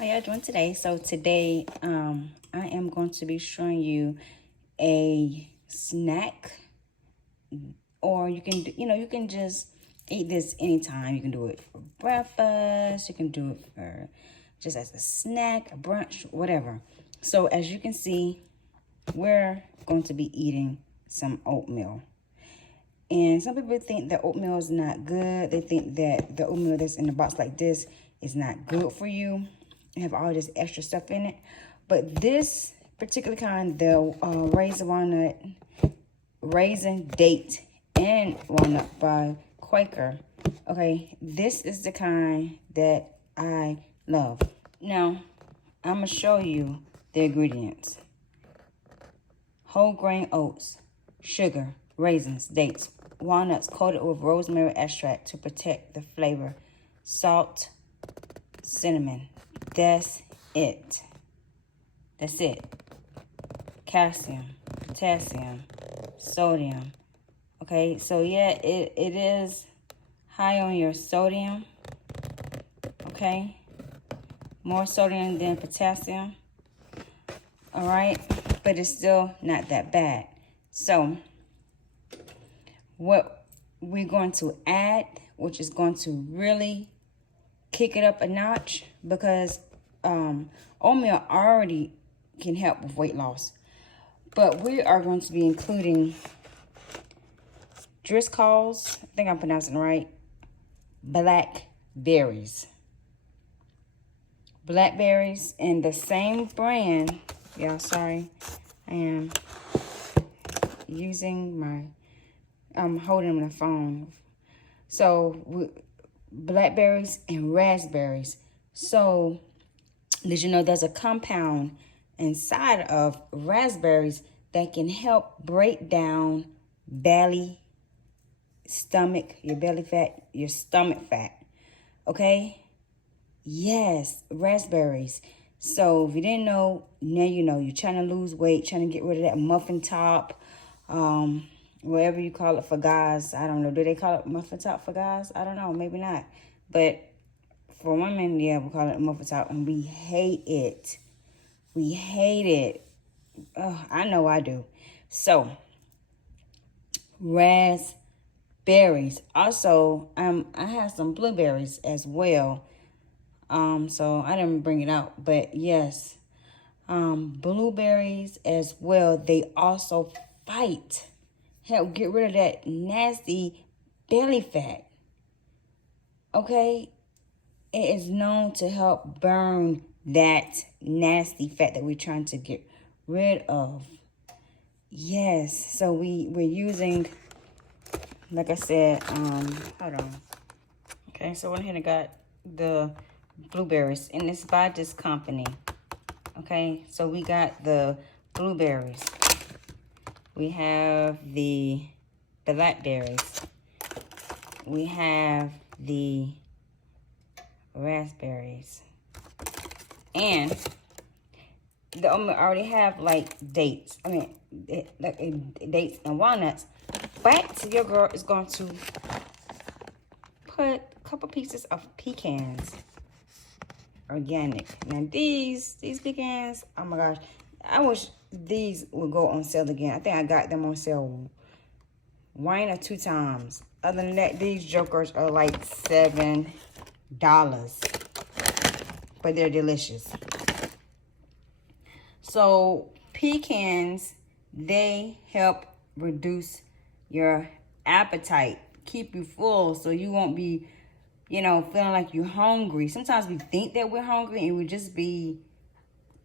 How y'all doing today? So today I am going to be showing you a snack, or you can you can just eat this anytime. You can do it for breakfast, you can do it for just as a snack, a brunch, whatever. So as you can see, we're going to be eating some oatmeal. And some people think that oatmeal is not good. They think that the oatmeal that's in the box like this is not good for you. It have all this extra stuff in it. But this particular kind, the raisin, date, and walnut by Quaker. Okay, this is the kind that I love. Now, I'm going to show you the ingredients. Whole grain oats, sugar, raisins, dates, walnuts coated with rosemary extract to protect the flavor, salt, cinnamon. That's it. That's it. Calcium, potassium, sodium. Okay, so yeah, it is high on your sodium. Okay, more sodium than potassium. All right, but it's still not that bad. So what we're going to add, which is going to really kick it up a notch, because oatmeal already can help with weight loss, but we are going to be including Driscoll's, I think I'm pronouncing it right, blackberries. Blackberries, and the same brand, y'all, sorry, I am using I'm holding my phone. So blackberries and raspberries. So did you know there's a compound inside of raspberries that can help break down your belly fat, your stomach fat? Okay? Yes, raspberries. So if you didn't know, now you know. You're trying to lose weight, trying to get rid of that muffin top, whatever you call it for guys. I don't know. Do they call it muffin top for guys? I don't know. Maybe not. But for women, yeah, we call it muffin top, and we hate it. We hate it. Oh, I know I do. So, raspberries. Also, I have some blueberries as well. So I didn't bring it out, but yes, blueberries as well. They also help get rid of that nasty belly fat. Okay, it is known to help burn that nasty fat that we're trying to get rid of. Yes, so we're using, like I said, hold on. Okay, so I went ahead and got the blueberries, and it's by this company. Okay, so we got the blueberries. We have the blackberries. We have the raspberries. And the oatmeal already have like dates. Dates and walnuts. But your girl is going to put a couple pieces of pecans. Organic. Now these pecans, oh my gosh, I wish these would go on sale again. I think I got them on sale 1 or 2 times. Other than that, these jokers are like $7, but they're delicious. So pecans, they help reduce your appetite, keep you full, so you won't be, feeling like you're hungry. Sometimes we think that we're hungry and we just be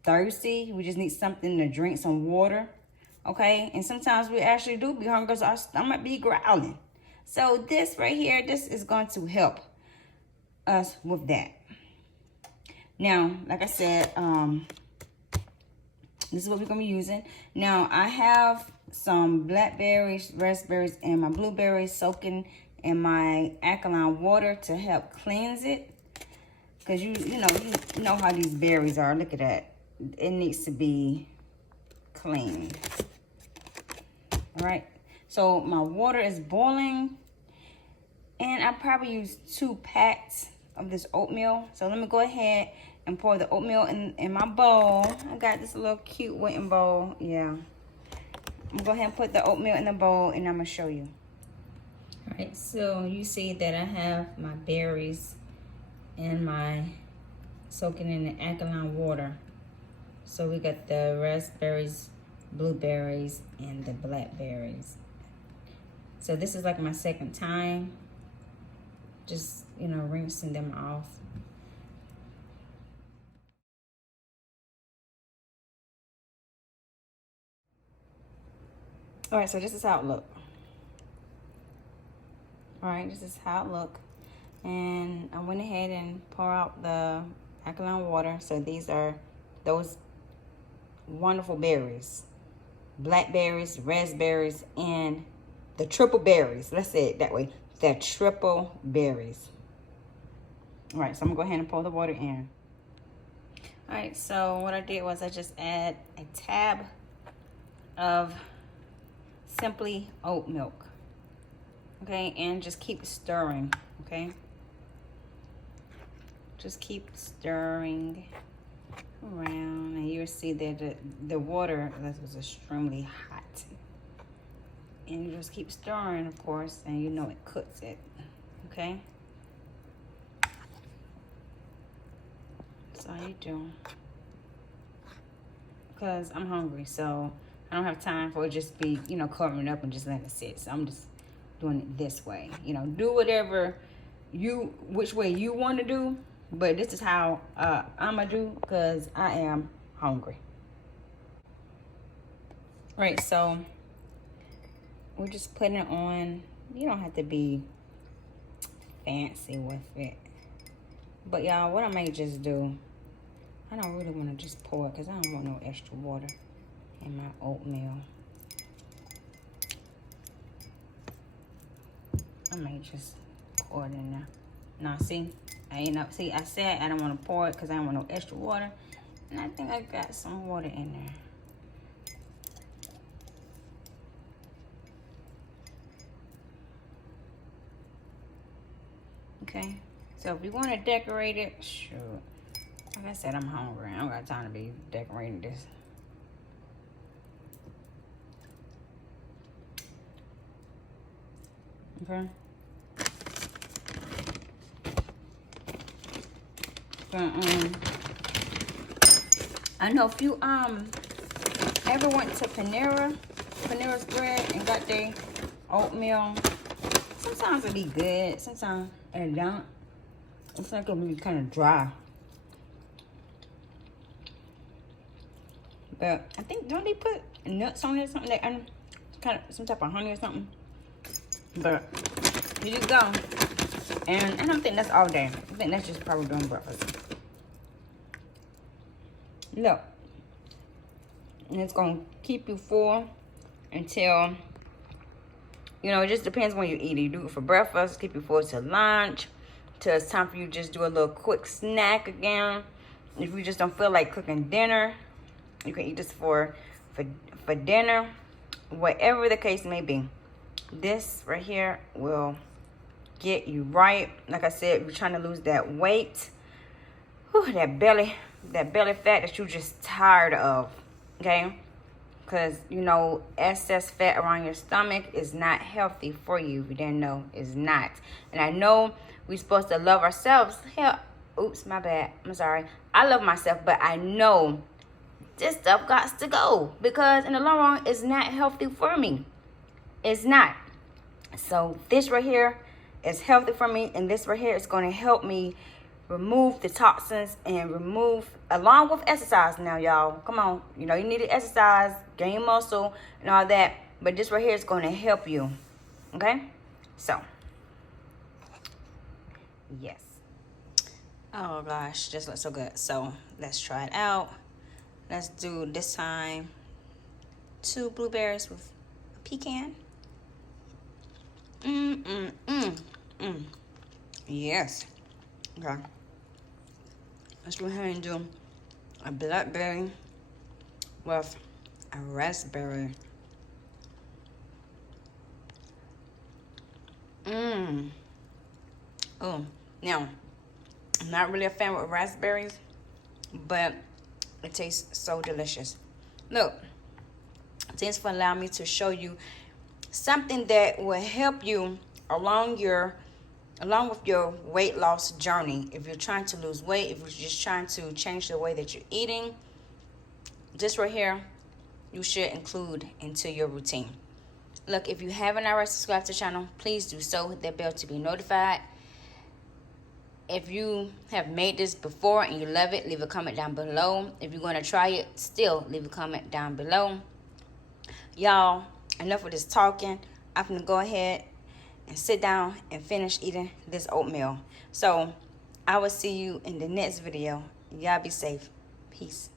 thirsty. We just need something to drink, some water. Okay? And sometimes we actually do be hungry, so our stomach be growling. So this right here, this is going to help us with that. Now, like I said, this is what we're going to be using. Now, I have some blackberries, raspberries, and my blueberries soaking in my alkaline water to help cleanse it. Because you know how these berries are. Look at that. It needs to be cleaned. All right. So my water is boiling. And I probably use 2 packs of this oatmeal. So let me go ahead and pour the oatmeal in my bowl. I got this little cute wooden bowl. Yeah. I'm gonna go ahead and put the oatmeal in the bowl, and I'm gonna show you. All right, so you see that I have my berries and my soaking in the alkaline water. So we got the raspberries, blueberries, and the blackberries. So this is like my second time, just, you know, rinsing them off. All right, so this is how it look. All right, this is how it look. And I went ahead and pour out the alkaline water. So these are those wonderful berries. Blackberries, raspberries, and the triple berries. Let's say it that way. The triple berries. All right, so I'm gonna go ahead and pour the water in. All right, so what I did was I just add a tab of simply oat milk. Okay, and just keep stirring, okay? Just keep stirring around, and you'll see that the water was extremely hot. And you just keep stirring, of course, and you know it cooks it, okay? That's all you do. Because I'm hungry, so I don't have time for it just be, you know, covering up and just letting it sit. So I'm just doing it this way. You know, do whatever which way you want to do, but this is how I'm going to do because I am hungry. Right, so we're just putting it on. You don't have to be fancy with it. But y'all, what I may just do, I don't really want to just pour it because I don't want no extra water in my oatmeal. I may just pour it in there. Now, see, I said I don't want to pour it because I don't want no extra water. And I think I got some water in there. Okay, so if you want to decorate it, sure. Like I said, I'm hungry. I don't got time to be decorating this. Okay. I know if you ever went to Panera's Bread and got their oatmeal, sometimes it'll be good, sometimes it don't. It's like it'll be kind of dry. But I think, don't they put nuts on it or something? Like, kind of some type of honey or something. But here you go. And I don't think that's all day. I think that's just probably during breakfast. Look. And it's going to keep you full until, you know, it just depends when you eat it. You do it for breakfast, keep you full to lunch, till it's time for you to just do a little quick snack again. If you just don't feel like cooking dinner, you can eat this for dinner, whatever the case may be. This right here will get you right. Like I said, you're trying to lose that weight, that belly fat that you're just tired of, okay? Because, you know, excess fat around your stomach is not healthy for you. If you didn't know, it's not. And I know we're supposed to love ourselves. Hell, oops, my bad. I'm sorry. I love myself, but I know this stuff got to go because in the long run, it's not healthy for me. It's not. So this right here is healthy for me, and this right here is going to help me remove the toxins and remove, along with exercise now, y'all. Come on. You know, you need to exercise, gain muscle, and all that. But this right here is going to help you. Okay? So, yes. Oh, gosh. Just looks so good. So, let's try it out. Let's do this time 2 blueberries with a pecan. Yes. Okay. Let's go ahead and do a blackberry with a raspberry. Oh, now, I'm not really a fan with raspberries, but it tastes so delicious. Look, thanks for allowing me to show you something that will help you along with your weight loss journey. If you're trying to lose weight, if you're just trying to change the way that you're eating, just right here, you should include into your routine. Look, if you haven't already subscribed to the channel, please do so. Hit that bell to be notified. If you have made this before and you love it, leave a comment down below. If you're going to try it, still leave a comment down below. Y'all, enough of this talking. I'm going to go ahead and sit down and finish eating this oatmeal. So I will see you in the next video. Y'all be safe. Peace.